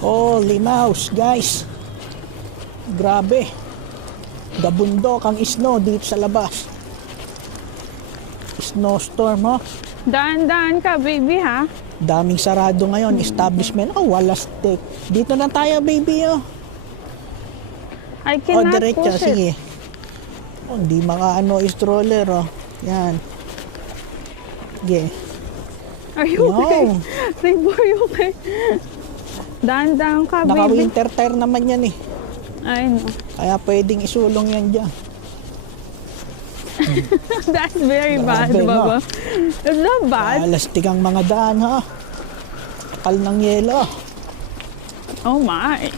Holy mouse, guys. Grabe. Gabundok ang snow dito sa labas. Snowstorm, oh. Daan-daan ka, baby, ha? Daming sarado ngayon. Establishment. Oh, wala steak. Dito na tayo, baby, oh. I cannot Diretso. push it. Sige. Oh, hindi stroller, oh. Yan. Sige. Are you okay? No. Babe, are you okay? Daan-daan ka, baby. Naka-winter tire naman yan, eh. I know. Kaya pwedeng isulong yan dyan. That's very bad, Grabe, no? Baba. It's not bad. Alastig ang mga daan, ha? Kapal ng yelo. Oh my.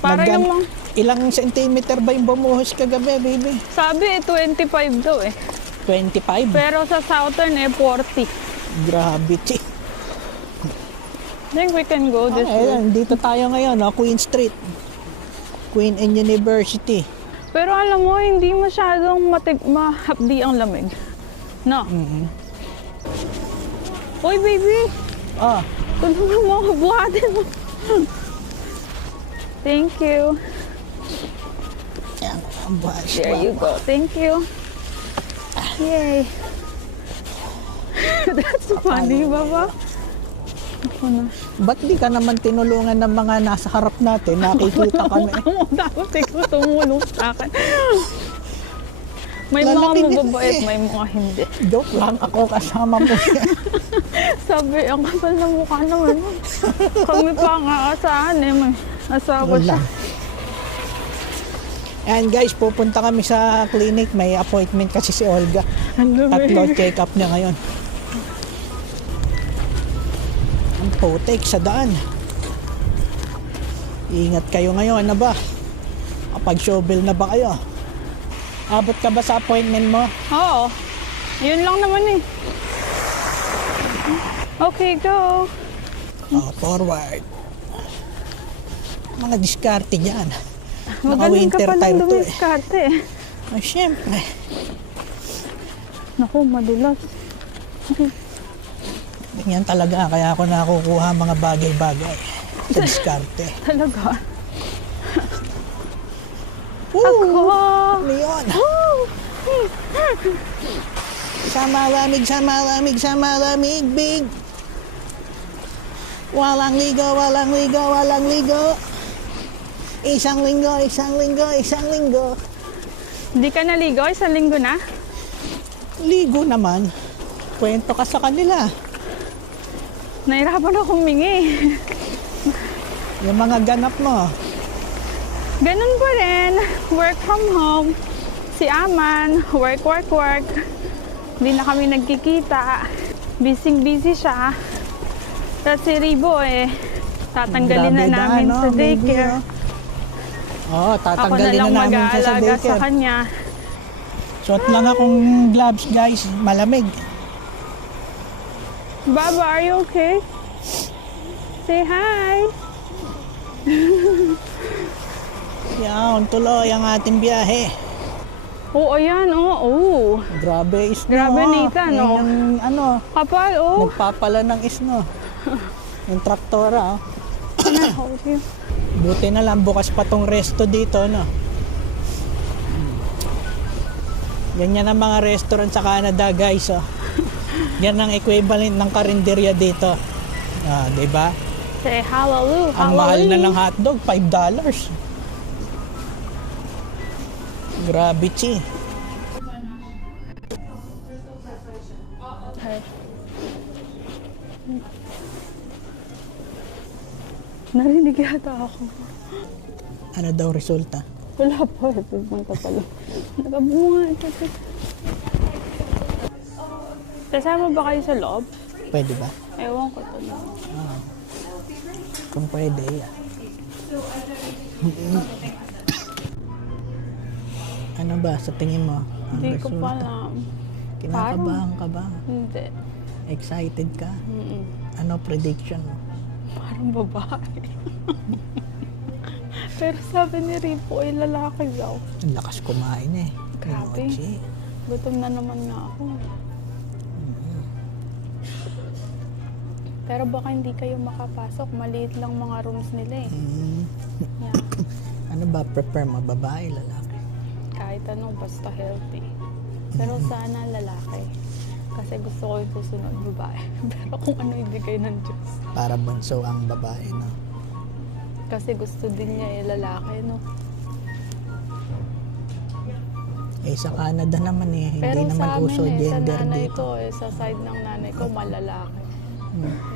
Para Naggan- namang, Ilang centimeter ba yung bumuhos kagabi, baby? sabi 25 daw eh. 25? Pero sa Southern 40. Grabe, chi. I think we can go this way. Ayan, dito tayo ngayon, no? Queen Street. Queen and University. Pero alam mo, hindi masyadong mahapdi ang lamig. No? Uy, baby! Ah, Tulungan mo ako, buhatin mo. Thank you. yan. Ang buhas. There you go. Thank you. Yay. That's funny, Baba. Ako na. Ba't di ka naman tinulungan ng mga nasa harap natin? Nakikita kami. Dapat ikaw tumulong sa akin. May Lalaki mga din mababait, eh. may mga hindi. Joke lang, ako kasama mo. Sabi, ang kapal na mukha naman. Kami pa ang aasahan eh. May asawa siya. And guys, pupunta kami sa clinic. May appointment kasi si Olga. Ano ba Tatlo yun? check-up niya ngayon. Ang putik sa daan. Ingat kayo ngayon, na ba? Kapag shovel na ba kayo? Abot ka ba sa appointment mo? Oo. Yun lang naman eh. Okay, go. Oh, forward. Mga diskarte dyan. Magaling ka Naka-winter pa tire ng to eh. dumiskarte eh. Oh, syempre. Naku, madulas. Ganyan talaga. Kaya ako nakukuha mga bagay-bagay sa diskarte. Talaga. Woo! Ako! Ano yun? Sa malamig, big. Walang ligo. Isang linggo. Hindi ka naligo? Isang linggo na? Ligo naman. Kwento ka sa kanila. Nahirapan akong humingi. Yung mga ganap mo. Ganun pa rin. Work from home. Si Aman, work. Hindi na kami nagkikita. Busy siya. Tapos si Ribo tatanggalin na Grabe namin no, sa baby, daycare. oh. Ako na Tatanggalin lang na namin siya sa mag-aalaga sa daycare. kanya. Suot lang akong gloves, guys. Malamig. Baba, are you okay? Say hi. Yan, tuloy ang ating biyahe. Oo, ayan, oo. Grabe, snow. Grabe, Nathan, Yan oh. yung, Kapal, oh. nagpapala ng snow. Yung traktora, oh. Hold you. Buti na lang, bukas pa tong resto dito, no? Ganyan ang mga restaurant sa Canada, guys, oh. Yan ang equivalent ng karinderya dito. Ah, di ba? Say hallelujah. Ang mahal na ng hotdog, $5. Grabe, chi. Okay. Narinig yata ako. Ano daw resulta? Wala pa, pupunta pala. Nagabunga. Kasama ba kayo sa loob? Pwede ba? Ewan ko to na. Kung pwede, yeah. Ano ba sa tingin mo? Ang Hindi ko pa resulta? alam. Kinakabahan ka ba? Hindi. Excited ka? Mm-mm. Ano prediction mo? Parang babae. Pero sabi ni Ripo ay lalaki daw. Ang lakas kumain eh. Grabe. Oh, gee. Gutom na naman nga ako. Pero baka hindi kayo makapasok. Maliit lang mga rooms nila eh. Yeah. Ano ba prefer mo, babae, lalaki? Kahit anong basta healthy. Pero sana lalaki. Kasi gusto ko yung susunod babae. Pero kung ano ibigay ng Diyos. Para bunso ang babae, no? Kasi gusto din niya eh lalaki, no? Eh, sa Canada naman eh, hindi Pero naman sa amin uso eh, sa gender nanay dito. ko eh, sa side ng nanay ko, malalaki.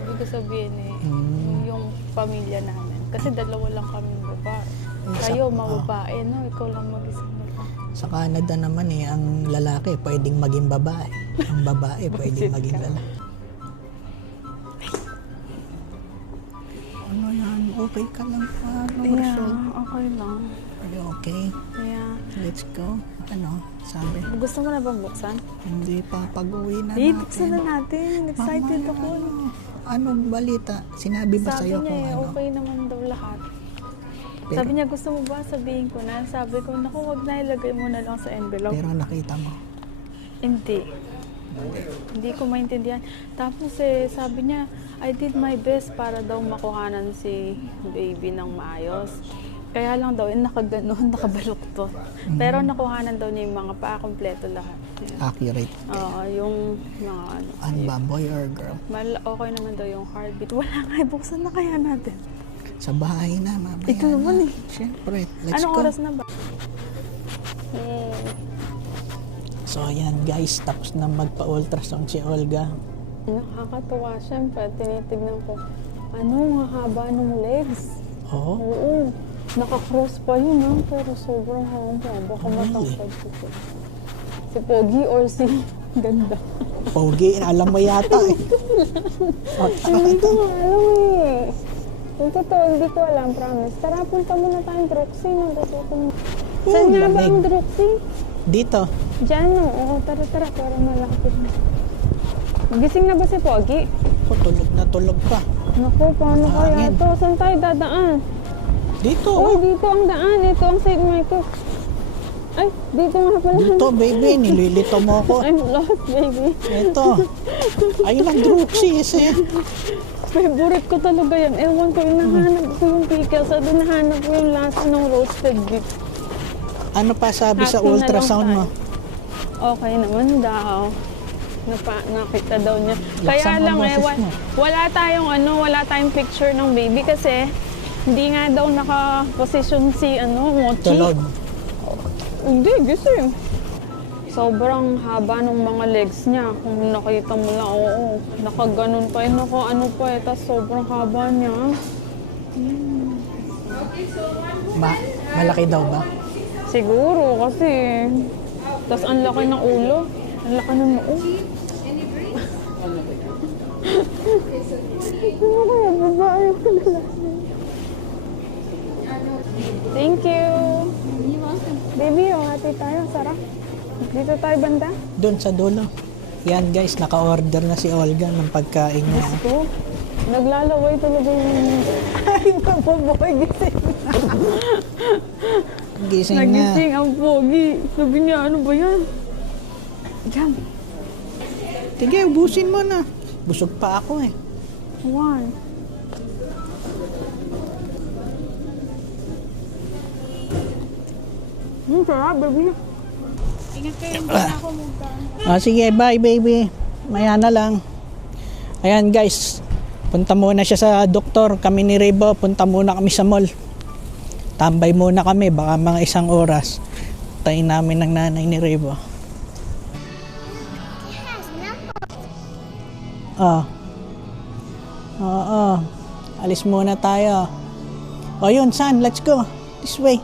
Ibig ko sabihin eh, yung pamilya namin. Kasi dalawa lang kaming babae. Kayo, mababae, no? Ikaw lang mag-isang babae. Sa Canada naman eh, ang lalaki pwedeng maging babae. Ang babae pwedeng maging lalaki. Ano yan? Okay ka lang pa? Okay lang. Are you okay? Yeah. Let's go. Ano? Sabi? Gusto mo na bang buksan? Hindi pa. Pag-uwi na Buksan natin. na natin. Excited ako. Anong balita? Sinabi ba Sabi sa'yo niya kung eh, ano? okay naman daw lahat. Pero- Sabi niya, gusto mo ba sabihin ko na? Sabi ko, naku, wag na, ilagay mo na lang sa envelope. Pero nakita mo. Hindi. Hindi ko maintindihan. Tapos eh, sabi niya, I did my best para daw makuhanan si baby ng maayos. Kaya lang daw, nakaganon, nakabaluktot. Pero nakuhanan daw niya yung mga paa, kompleto lahat. Accurate. Oo, yung mga ano. Ano ba? Boy or girl? Okay naman daw yung heartbeat. Wala nga, buksan na kaya natin. Sa bahay na, mamaya. Ito naman eh. Siyempre. Let's Anong go. oras na ba? So, ayan guys. Tapos na magpa-ultrasound si Olga. Nakakatuwa. Siyempre, tinitignan ko. Ano, ang haba ng legs. Oo. Oo. Naka-cross pa yun, ha? Pero sobrang haba. Baka matangkad ko. Si Pogi or si Ganda? Pogi. Alam mo yata eh. Hindi ko nga alam eh. Yung totoo, hindi ko alam, promise. Tara, punta muna tayong Droxy. Saan nga ba ang Droxy? Dito. Diyan, no? Oo, tara, para malapit na. Gising na ba si Pogi? Tulog pa. Naku, paano kaya Hangin. to? Saan tayo dadaan? Dito. Oh, dito ang daan. Ito ang St. Michael. Ay, dito nga pala. Dito, baby. Nililito mo ako. I'm lost, baby. Ito. Ayun ang Droopsies eh. Favorite ko talaga yan. Ewan ko, hinahanap ko yung pickles. At hinahanap ko yung lasa ng roasted beef. Ano pa sabi sa Happy na lang ultrasound mo? Okay naman daw. Nakita daw niya. Laksan Kaya mo lang boses mo. wala tayong picture ng baby kasi hindi nga daw naka-position si Mochi. Tulog. Hindi, gising. Sobrang haba ng mga legs niya. Kung nakita mo lang, oo. Nakaganon pa yun, ano pa eh. Tapos sobrang haba niya. Malaki daw ba? Siguro kasi. Tapos ang laki ng ulo. Ang laki ng noo. Ano kaya babae ko na Thank you. Baby, hati tayo. Sarap. Dito tayo banda. Doon sa dulo. Yan guys, naka-order na si Olga ng pagkain niya. Ito. Naglalaway talaga yung... Ay, mabuboy gising. Gising na. Nagising ang pogi. Sabi niya, ano ba yan? Diyan. Sige, ubusin mo na. Busog pa ako eh. One. Sarap, baby. Ingat kayo, hindi na ako muna. Sige, bye baby. Maya na lang. Ayan guys, punta muna siya sa doktor. Kami ni Rebo, punta muna kami sa mall. Tambay muna kami, baka mga 1 oras. Tayin namin ng nanay ni Rebo. Oo. Alis muna tayo. O yun, son, let's go. This way.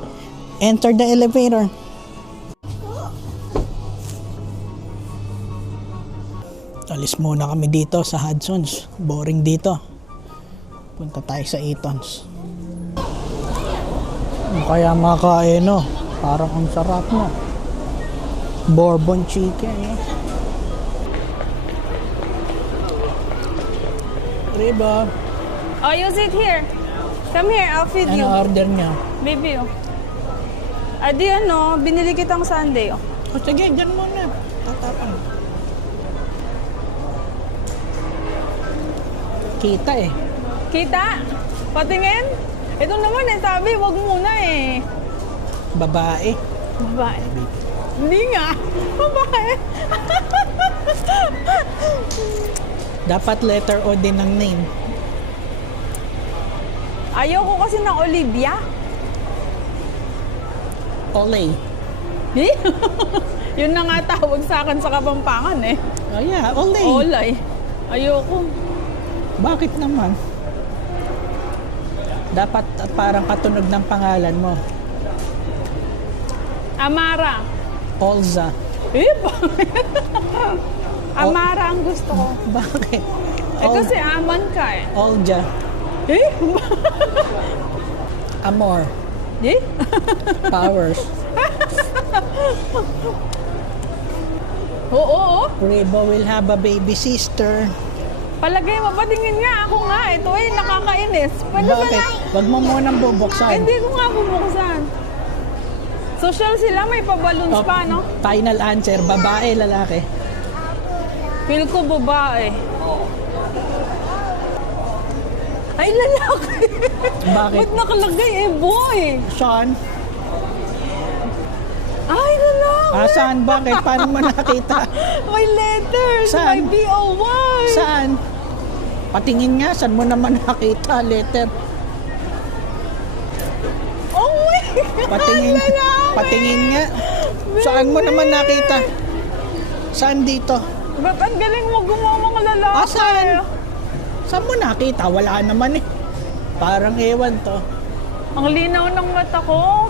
Enter the elevator. Alis muna kami dito sa Hudson's. Boring dito. Punta tayo sa Eaton's. Kaya makain, no? Parang ang sarap, no? Bourbon chicken, no? Reba, Oh, you sit here. Come here, I'll feed you. ano order niya? Baby, oh. Adi, binili kitang sundae, oh. O sige, dyan muna. Tatapang. Kita eh. Kita? Patingin? Ito naman eh, sabi, wag muna eh. Babae. Babae. Hindi nga. Babae. Dapat letter O din ng name. Ayoko kasi ng Olivia. Olay. Eh? Yun na nga tawag sa akin sa Kapampangan eh. Oh yeah, Olay. Olay. Ayoko. Bakit naman? Dapat parang katunog ng pangalan mo. Amara. Olza. Eh, bakit? Amara ang gusto ko. Bakit? Eh kasi aman ka eh. Olja. Eh? Amor. Eh? Powers. Oo. Rebo will have a baby sister. Palagay mo, patingin nga ako nga. Ito ay nakakainis. Pwede ba Bakit? na? Wag mo munang bubuksan. Hindi ko nga bubuksan. Social sila, may paballoons Oh, pa, no? Final answer, babae, lalaki. Feel ko babae. Ay, lalaki. Bakit? Ba't nakalagay eh, boy? Sean? Ay, lalaki. Saan? Bakit? Paano mo nakita? May letters. Saan? May B-O-Y. Saan? Patingin nga, saan mo naman nakita letter? Oh my God. Patingin, lalaki. patingin nga. Saan mo naman nakita? Saan dito? Ba't ang galing mo gumawang lalaki? Saan? Saan mo nakita? Wala naman eh. Parang ewan to. Ang linaw ng mata ko.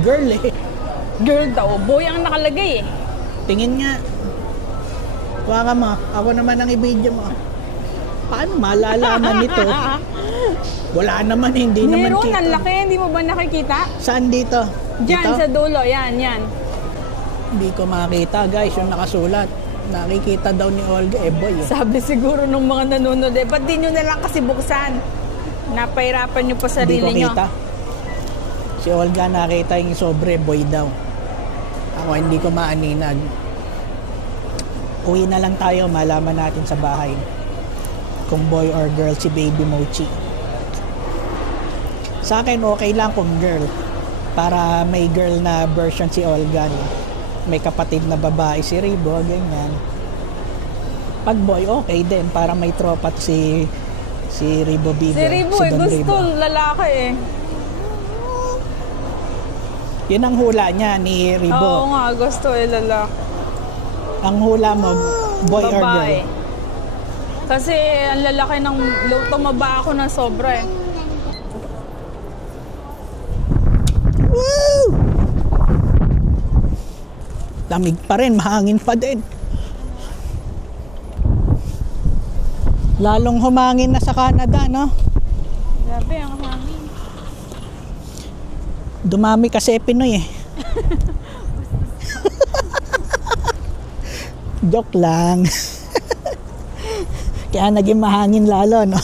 Girl eh. Girl daw. Boy ang nakalagay eh. Tingin nga. Huwag mo. Ako naman ang i-video mo. Paano malalaman nito? Wala naman, hindi naman Meron, kita. ang laki. Hindi mo ba nakikita? Saan dito? Diyan, Dito? sa dulo. Yan. Hindi ko makita guys, yung nakasulat. Nakikita daw ni Olga, boy eh. Sabi siguro nung mga nanonood eh, ba't di nyo na lang kasi buksan? Napahirapan nyo pa Hindi ko sarili nyo. kita. Si Olga nakita yung sobre, boy daw. Ako hindi ko maaninag. Uwi na lang tayo, malaman natin sa bahay kung boy or girl si Baby Mochi. Sa akin okay lang kung girl, para may girl na version si Olga, no? May kapatid na babae si Ribo, ganyan. Pag boy, okay din, para may tropa si Ribo Bigo. Si Ribo eh, Don gusto lalaki eh. Yun ang hula niya ni Oo Ribo. nga, gusto eh lalaki. Ang hula mo, boy or girl? Babae. Kasi ang lalaki ng tumaba ako na sobra eh. Woo! Lamig pa rin, mahangin pa din. Lalong humangin na sa Canada, no? Grabe ang hangin. Dumami kasi Pinoy eh. Joke lang. Kaya naging mahangin lalo, no?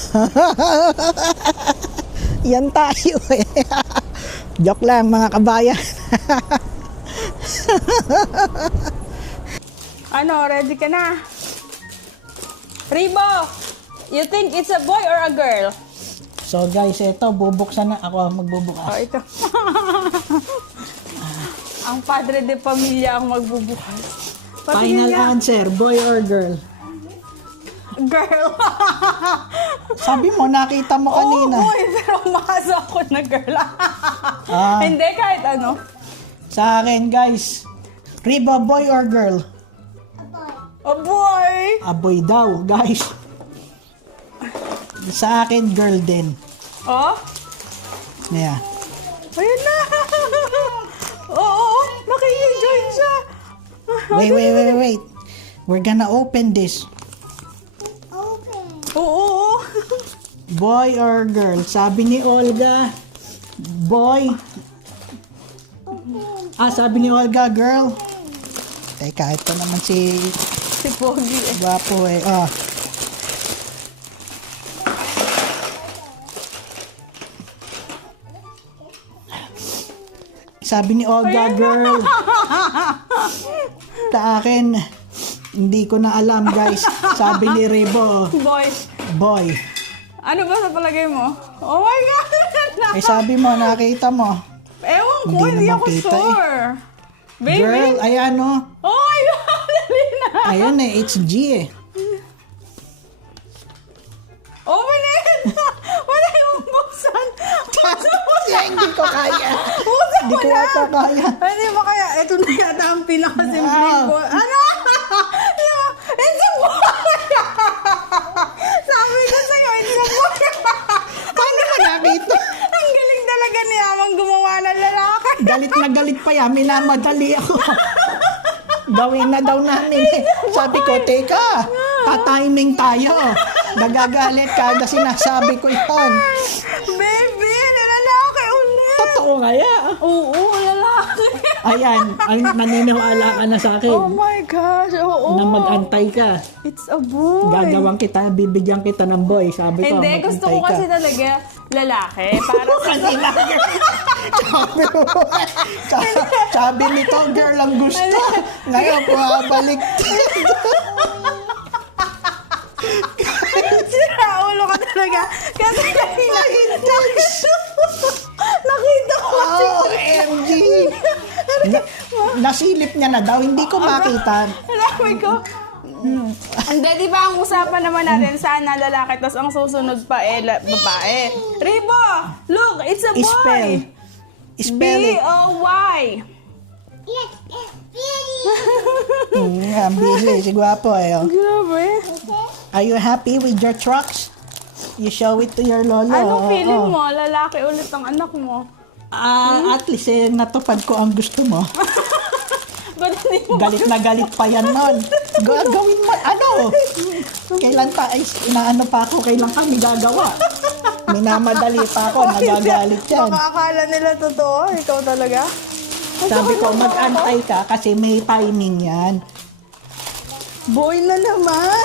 Yan tayo eh. Joke lang mga kabayan. Ano, ready ka na? Ribo, you think it's a boy or a girl? So guys, eto bubuksan na ako magbubukas. Oh, ito. Ang padre de pamilya ang magbubukas. Final answer, boy or girl? Girl. Sabi mo, nakita mo kanina. Oo, boy, pero umasa ako na girl. Ah. Hindi, kahit ano. Sa akin guys, Riba, boy or girl? A boy. A boy daw, guys. Sa akin, girl din. Oh? Yeah. Ayun na. Oo, naki-enjoy siya. Wait. We're gonna open this. Oo. Boy or girl? Sabi ni Olga, boy. Sabi ni Olga, girl. Teka, ito naman si Si Pogi eh. Gwapo eh. Sabi ni Olga, girl. Sa akin, hindi ko na alam guys. Sabi ni Rebo, Boy. boy. Ano ba sa palagay mo? Oh my God! Eh sabi mo, nakita mo. Ewan ko, Hindi hindi naman ako kita sure. Baby? Girl, ayan o. Oh my God! Dali na! Ayun eh, it's G eh. Oh my God! Wala yung buksan! Hindi ko kaya. Buksan Hindi mo ko na! ata kaya. Hindi ba kaya? Ito na yata ang pinakasimpleng Wow. ko. Ano? It's a boy! Sabi ko sa'yo, it's a boy! Paano mo nakita? Ang galing talaga ni Amang gumawa ng lalaki. Galit na galit pa yan, minamadali ako. Gawin na daw namin eh. Sabi ko, teka, pa-timing tayo. Nagagalit ka na sinasabi ko yan. Baby, lalaki ulit. Totoo kaya. Oo, lalaki. Ayan, naniniwala ka na sa Oh akin my gosh, oo. na mag-antay ka. It's a boy. Gagawang kita, bibigyan kita ng boy. Sabi ko, Hindi, mag-antay gusto ko ka. kasi talaga lalaki. Para sa Sabi nito, girl ang gusto. Ngayon, bumabalik. sira ulo ka talaga. Kasi nakita ko kasi. OMG! Nasilip niya na daw, hindi ko makita. Sabi ko, hindi, di ba ang usapan naman natin sana lalaki, tapos ang susunod pa babae. Ribo, look, it's a boy. Spell it. B-O-Y. Ang busy, si Gwapo eh. Oh. Grabe. Are you happy with your trucks? You show it to your lolo. Anong Oo, feeling oo. mo? Lalaki ulit ang anak mo. At least eh, natupad ko ang gusto mo. Ba't hindi mo? Galit na galit pa yan nun. Gawin mo, ano? Kailan pa, ay, inaano pa ako, kailan kami gagawa? Minamadali pa ako, nagagalit yan. Baka akala nila totoo. Ikaw talaga? Sabi ko, mag-antay ka kasi may timing yan. Boy na naman.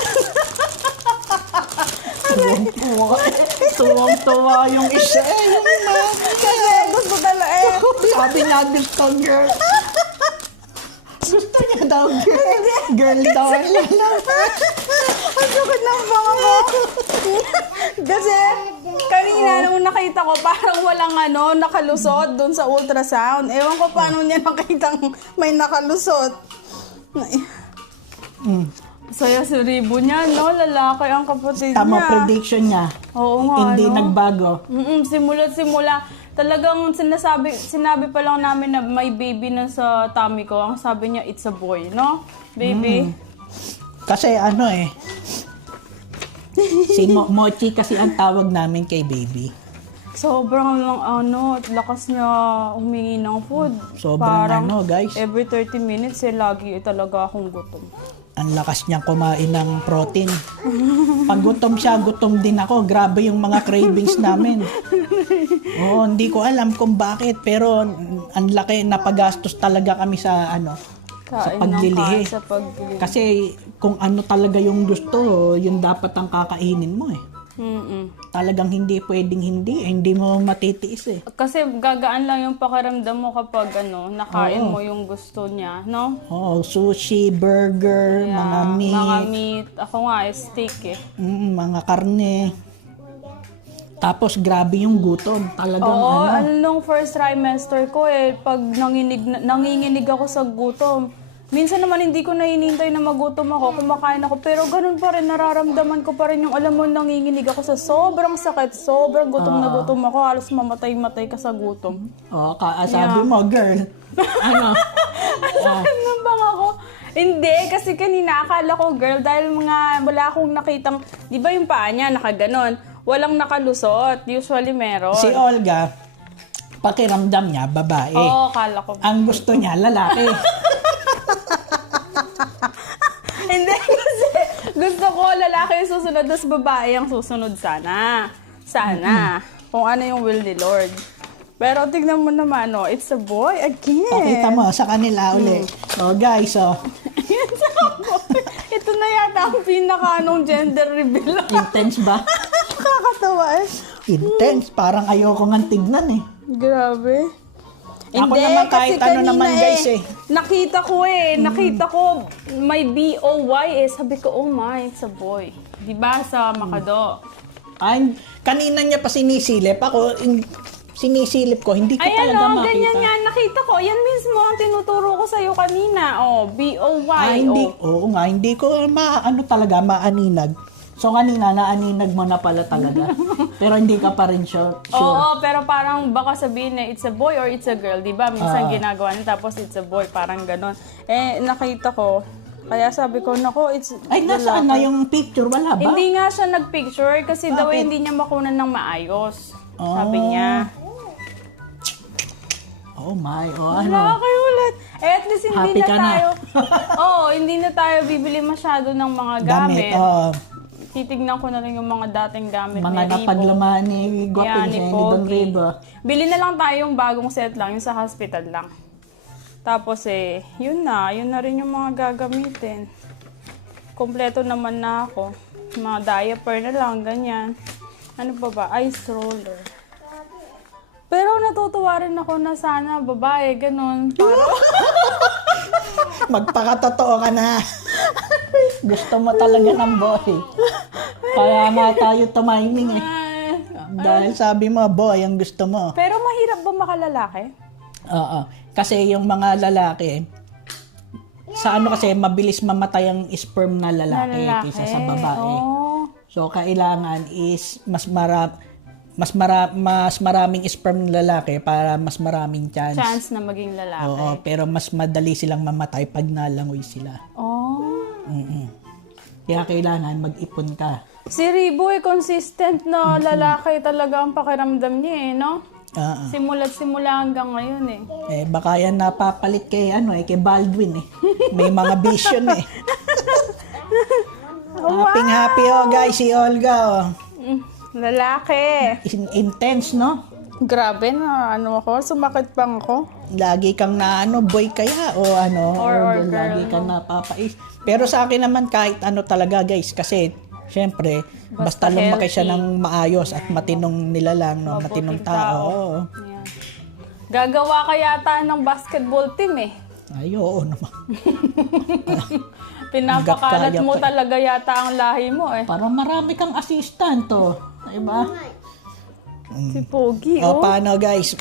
Tuwang-tuwa yung isa eh. Yung mami ka. Kasi gusto talaga eh. Sabi niya gusto girl. Gusto niya daw girl. Girl daw ang lalaman. Ang sakit ng banga ko. Kasi kanina nung nakita ko parang walang nakalusot dun sa ultrasound. Ewan ko paano niya nakitang may nakalusot. Saya si Ribo niya, no? Lalaki ang kapatid Tama niya. prediction niya. Oo nga, Hindi no? nagbago. Simula. Talagang sinabi pa lang namin na may baby na sa tummy ko. Ang sabi niya, it's a boy, no? Baby. Kasi ano eh. Si Mochi kasi ang tawag namin kay baby. Sobrang lakas niya humingi ng food. Sobrang Parang guys. every 30 minutes, lagi talaga akong gutom. Ang lakas niyang kumain ng protein. Pag gutom siya, gutom din ako. Grabe yung mga cravings namin. Oo, hindi ko alam kung bakit. Pero ang laki, napagastos talaga kami sa sa paglilihi. Sa paglilihi. Kasi kung ano talaga yung gusto, yun dapat ang kakainin mo eh. Talagang hindi pwedeng hindi mo matitiis eh. Kasi gagaan lang yung pakiramdam mo kapag nakain mo yung gusto niya, no? Oh, sushi, burger, mga meat, Mga meat. Ako nga, steak eh. mga karne. Tapos grabe yung gutom. Talagang Oo, nung first trimester ko pag nanginginig ako sa gutom. Minsan naman hindi ko na hinihintay na magutom ako, kumakain ako, pero ganun pa rin, nararamdaman ko pa rin yung alam mo, nanginginig ako sa sobrang sakit, sobrang gutom na gutom ako, halos mamatay-matay ka sa gutom. Oh, sabi mo, girl. Ang sakit ng banga ko. Hindi, kasi kanina akala ko girl, dahil wala akong nakitang, di ba yung paa niya, nakaganon, walang nakalusot, usually meron. Si Olga, pakiramdam niya, babae. Oo, akala ko. Ang gusto niya, lalaki. Hindi, kasi gusto ko lalaki yung susunod, tapos babae ang susunod sana. Kung ano yung will ni Lord. Pero tignan mo naman, it's a boy again. Pakita mo sa kanila uli. Oh, guys, Ito na yata ang gender reveal. intense ba? Nakakatawa eh. Intense. Parang ayoko nga tignan eh. Grabe. Ako Hindi, naman kasi kahit ano kanina naman guys eh. Nakita ko may B-O-Y eh. Sabi ko, oh my, it's a boy. Diba sa Makado? Ay, kanina niya pa sinisilip. Ako, sinisilip ko, hindi ko Ayan talaga o, makita. ganyan nga, nakita ko. Yan mismo ang tinuturo ko sa'yo kanina. O, B-O-Y. Hindi, O. oo nga, hindi ko maaninag. So kanina, naaninag mo na pala talaga. Pero hindi ka pa rin sure. Oo, pero parang baka sabihin na it's a boy or it's a girl, di ba? Minsan ginagawa niya, tapos it's a boy, parang ganon. Eh, nakita ko, kaya sabi ko, nako, it's Ay, nasaan na yung picture? Wala ba? Hindi nga siya nagpicture kasi daw Bakit? hindi niya makunan ng maayos. Sabi niya. Oh my, oh Ano? ano. Nakakayulat. Eh, at least hindi Happy na ka na. tayo, hindi na tayo bibili masyado ng mga gamit. Titignan ko na lang yung mga dating gamit Mga ni Ribo. napaglaman ni Guaping, Yan, ni ni Don Pogi. Ribo. Bili na lang tayo yung bagong set lang, yung sa hospital lang. Tapos yun na rin yung mga gagamitin. Kompleto naman na ako. Mga diaper na lang, ganyan. Ano pa ba? Ice roller. Pero natutuwa rin ako na sana babae, ganun. Para Magpakatotoo ka na. Gusto mo talaga ng boy. Kaya nga tayo tumiming eh. Dahil sabi mo, boy, ang gusto mo. Pero mahirap ba makalalaki? Oo. Kasi yung mga lalaki, sa ano kasi, mabilis mamatay ang sperm na lalaki kaysa sa babae. Oh. So, kailangan is mas maraming sperm ng lalaki para mas maraming chance. Chance na maging lalaki. Oo, pero mas madali silang mamatay pag nalangoy sila. Oh. Kaya kailangan mag-ipon ka. Si Ribo consistent na lalaki talaga ang pakiramdam niya no? Simula't simula hanggang ngayon Baka yan napapalit kay kay Baldwin May mga vision Happy guys, si Olga Lalaki. Intense, no? Grabe na, ako, sumakit pang ako. Lagi kang boy kaya o Or lagi girl, kang napapais. Pero sa akin naman kahit talaga guys, kasi syempre, basta lumaki siya ng maayos at matinong nilalang, no? Matinong tao. Oo. Yan. Gagawa ka yata ng basketball team Ay, oo naman. Pinapakalat Kaya mo pa talaga yata ang lahi mo Para marami kang assistant, Diba? Si Pogi, Paano guys?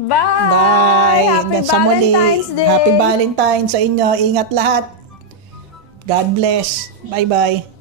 Bye! Bye! Happy Hanggang sa muli. Valentine's Day! Happy Valentine's sa inyo. Ingat lahat. God bless. Bye-bye.